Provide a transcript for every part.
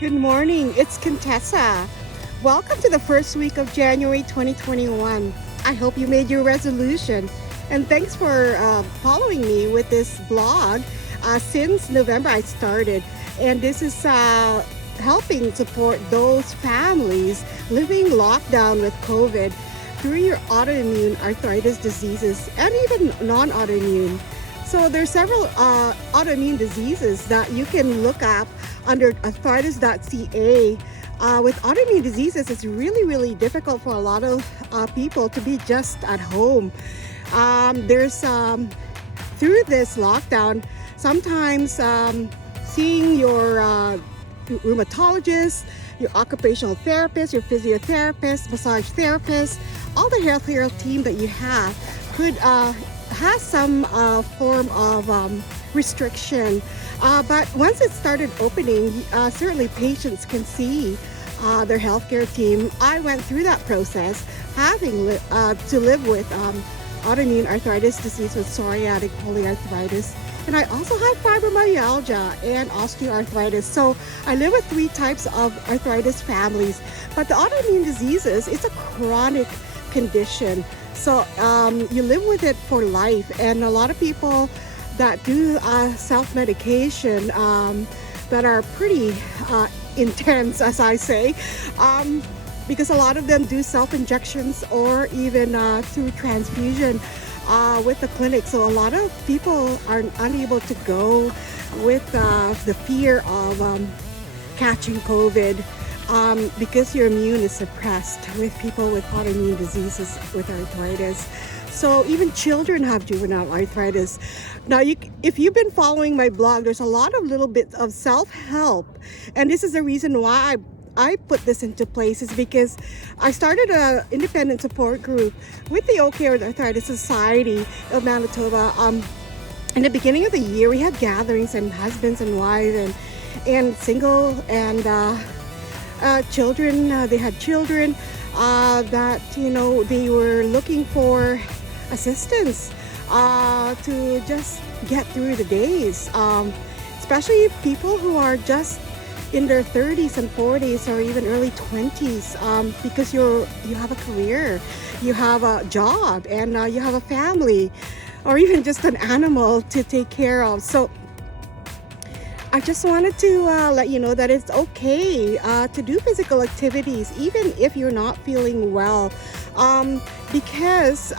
Good morning, it's Contessa. Welcome to the first week of January 2021. I hope you made your resolution. And thanks for following me with this blog. Since November I started. And this is helping support those families living lockdown with COVID through your autoimmune arthritis diseases and even non-autoimmune. So there's several autoimmune diseases that you can look up under arthritis.ca. With autoimmune diseases, it's really difficult for a lot of people to be just at home. There's through this lockdown, sometimes seeing your rheumatologist, your occupational therapist, your physiotherapist, massage therapist, all the healthcare team that you have could has some form of restriction. But once it started opening, certainly patients can see their healthcare team. I went through that process, having to live with autoimmune arthritis disease with psoriatic polyarthritis. And I also have fibromyalgia and Osteo Arthritis. So I live with three types of arthritis families. But the autoimmune diseases, it's a chronic condition. So you live with it for life. And a lot of people that do self-medication that are pretty intense, as I say, because a lot of them do self-injections or even through transfusion with the clinic. So a lot of people are unable to go with the fear of catching COVID because your immune is suppressed with people with autoimmune diseases with arthritis. So even children have juvenile arthritis. Now, if you've been following my blog, there's a lot of little bits of self-help. And this is the reason why I put this into place, is because I started an independent support group with the Arthritis Society of Manitoba. In the beginning of the year, we had gatherings and husbands and wives and single and children. They had children that, they were looking for assistance to just get through the days, especially people who are just in their 30s and 40s or even early 20s, because you have a career, you have a job, and you have a family, or even just an animal to take care of. So I just wanted to let you know that it's okay to do physical activities even if you're not feeling well, because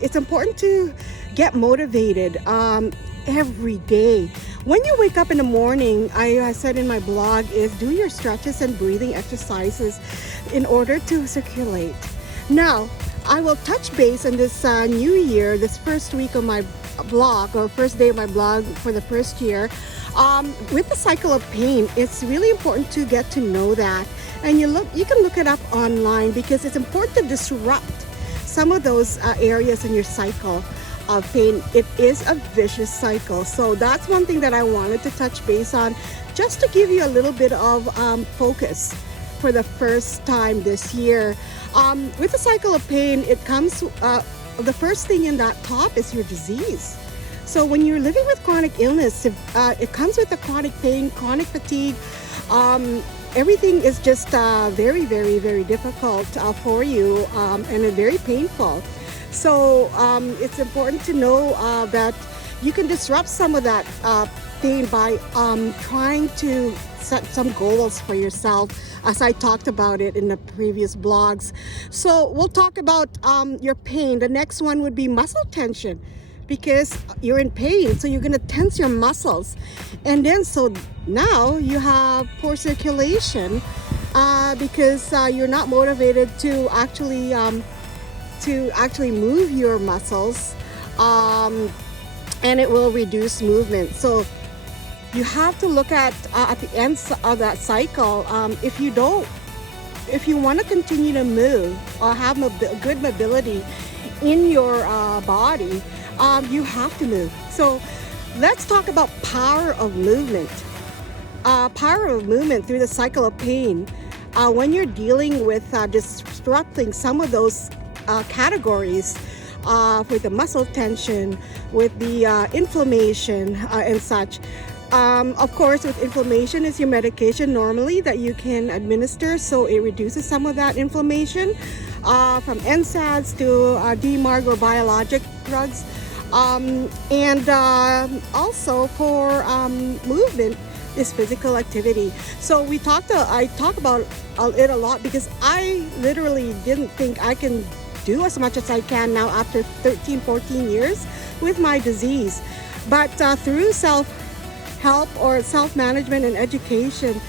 it's important to get motivated every day. When you wake up in the morning, I said in my blog, is do your stretches and breathing exercises in order to circulate. Now, I will touch base on this new year, this first week of my blog, or first day of my blog for the first year. With the cycle of pain, it's really important to get to know that. And you can look it up online, because it's important to disrupt some of those areas in your cycle of pain. It is a vicious cycle. So that's one thing that I wanted to touch base on, just to give you a little bit of focus for the first time this year. With the cycle of pain, it comes, the first thing in that top is your disease. So when you're living with chronic illness, it comes with the chronic pain, chronic fatigue. Everything is just very difficult for you, and very painful. So it's important to know that you can disrupt some of that pain by trying to set some goals for yourself, as I talked about it in the previous blogs. So we'll talk about your pain. The next one would be muscle tension, because you're in pain, so you're going to tense your muscles. And then so now you have poor circulation because you're not motivated to actually move your muscles, and it will reduce movement. So you have to look at the end of that cycle. If you want to continue to move or have good mobility in your body, you have to move. So let's talk about power of movement. Power of movement through the cycle of pain. When you're dealing with disrupting some of those categories, with the muscle tension, with the inflammation and such, Of course, with inflammation, is your medication normally that you can administer, so it reduces some of that inflammation, from NSAIDs to DMARD or biologic drugs. And also for movement is physical activity. So I talk about it a lot because I literally didn't think I can do as much as I can now after 13, 14 years with my disease. But through self-help or self-management and education,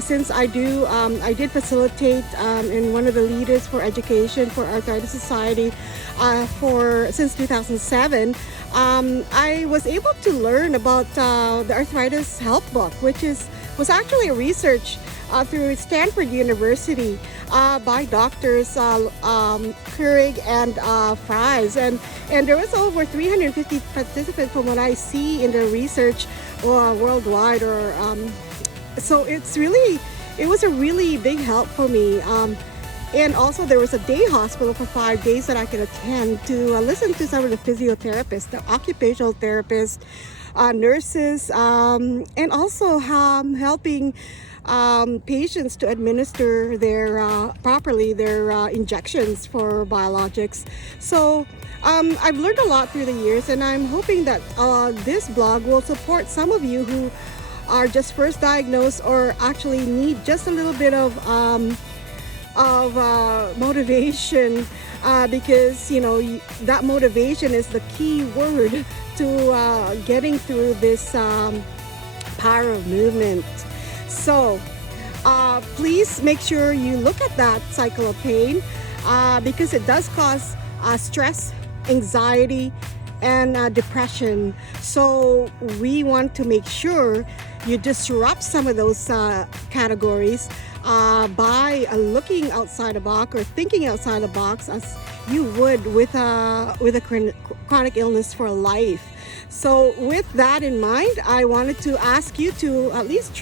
since I did facilitate in one of the leaders for education for Arthritis Society since 2007, I was able to learn about the Arthritis Health Book, which was actually a research through Stanford University by doctors Keurig and Fries, and there was over 350 participants from what I see in the research worldwide. So it was a really big help for me. And also there was a day hospital for 5 days that I could attend to listen to some of the physiotherapists, the occupational therapists, nurses, and also helping patients to administer properly their injections for biologics. So I've learned a lot through the years, and I'm hoping that this blog will support some of you who are just first diagnosed or actually need just a little bit of motivation, because that motivation is the key word to getting through this power of movement. So please make sure you look at that cycle of pain, because it does cause stress, anxiety, and depression. So we want to make sure you disrupt some of those categories by looking outside the box or thinking outside the box, as you would with a chronic illness for life. So with that in mind, I wanted to ask you to at least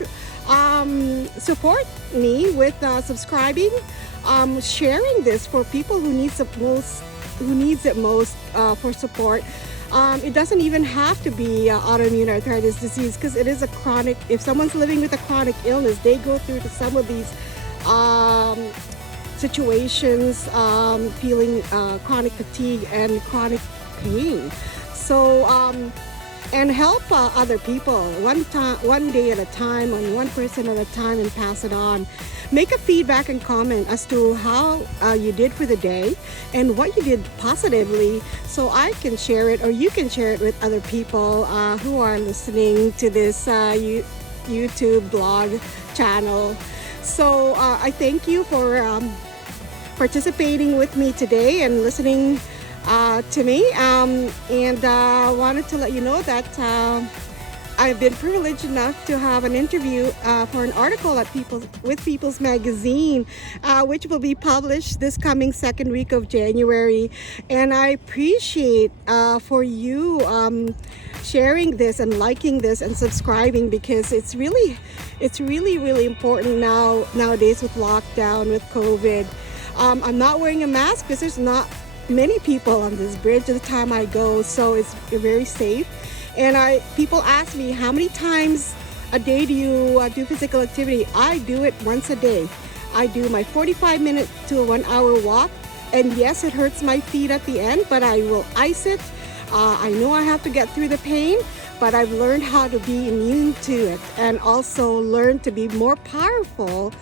support me with subscribing, sharing this for people who needs it most for support. It doesn't even have to be autoimmune arthritis disease, because it is a chronic. If someone's living with a chronic illness, they go through some of these situations, feeling chronic fatigue and chronic pain. So and help other people one day at a time, and one person at a time, and pass it on. Make a feedback and comment as to how you did for the day and what you did positively, so I can share it, or you can share it with other people who are listening to this YouTube blog channel. So I thank you for participating with me today and listening to me, and wanted to let you know that I've been privileged enough to have an interview for an article at People's Magazine, which will be published this coming second week of January. And I appreciate for you sharing this and liking this and subscribing, because it's really important nowadays with lockdown, with COVID. I'm not wearing a mask because there's not many people on this bridge at the time I go, so it's very safe. And people ask me, how many times a day do you do physical activity? I do it once a day. I do my 45-minute to a 1-hour walk, and yes, it hurts my feet at the end, but I will ice it. I know I have to get through the pain, but I've learned how to be immune to it, and also learned to be more powerful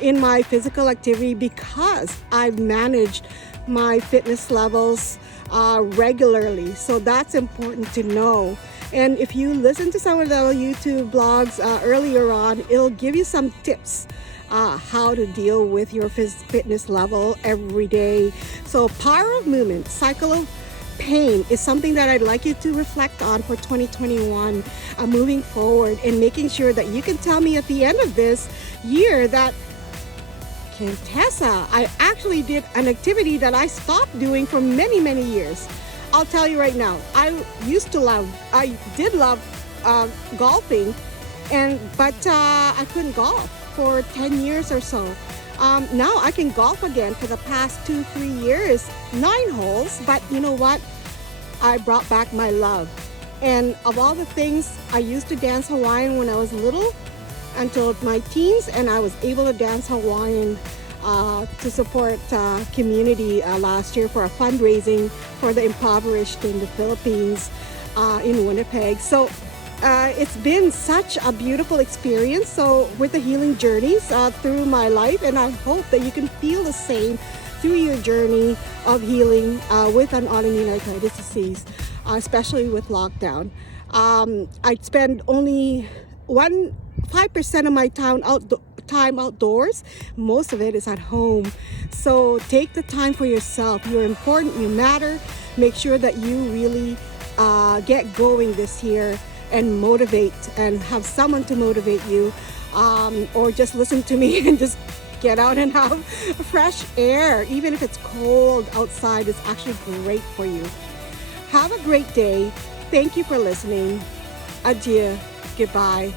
in my physical activity, because I've managed my fitness levels regularly. So that's important to know. And if you listen to some of the YouTube blogs earlier on, it'll give you some tips how to deal with your fitness level every day. So power of movement, cycle of pain is something that I'd like you to reflect on for 2021, moving forward, and making sure that you can tell me at the end of this year that, Contessa, I actually did an activity that I stopped doing for many, many years. I'll tell you right now, I did love golfing, but I couldn't golf for 10 years or so. Now I can golf again for the past 2-3 years, 9 holes, but you know what? I brought back my love And of all the things, I used to dance Hawaiian when I was little until my teens, and I was able to dance Hawaiian to support community last year for a fundraising for the impoverished in the Philippines in Winnipeg. So it's been such a beautiful experience. So with the healing journeys through my life, and I hope that you can feel the same through your journey of healing with an autoimmune arthritis disease, especially with lockdown. I spend only 5% of my time outdoors. Most of it is at home. So take the time for yourself. You're important, you matter. Make sure that you really get going this year and motivate and have someone to motivate you, or just listen to me and just get out and have fresh air. Even if it's cold outside, it's actually great for you. Have a great day. Thank you for listening. Adieu. Goodbye.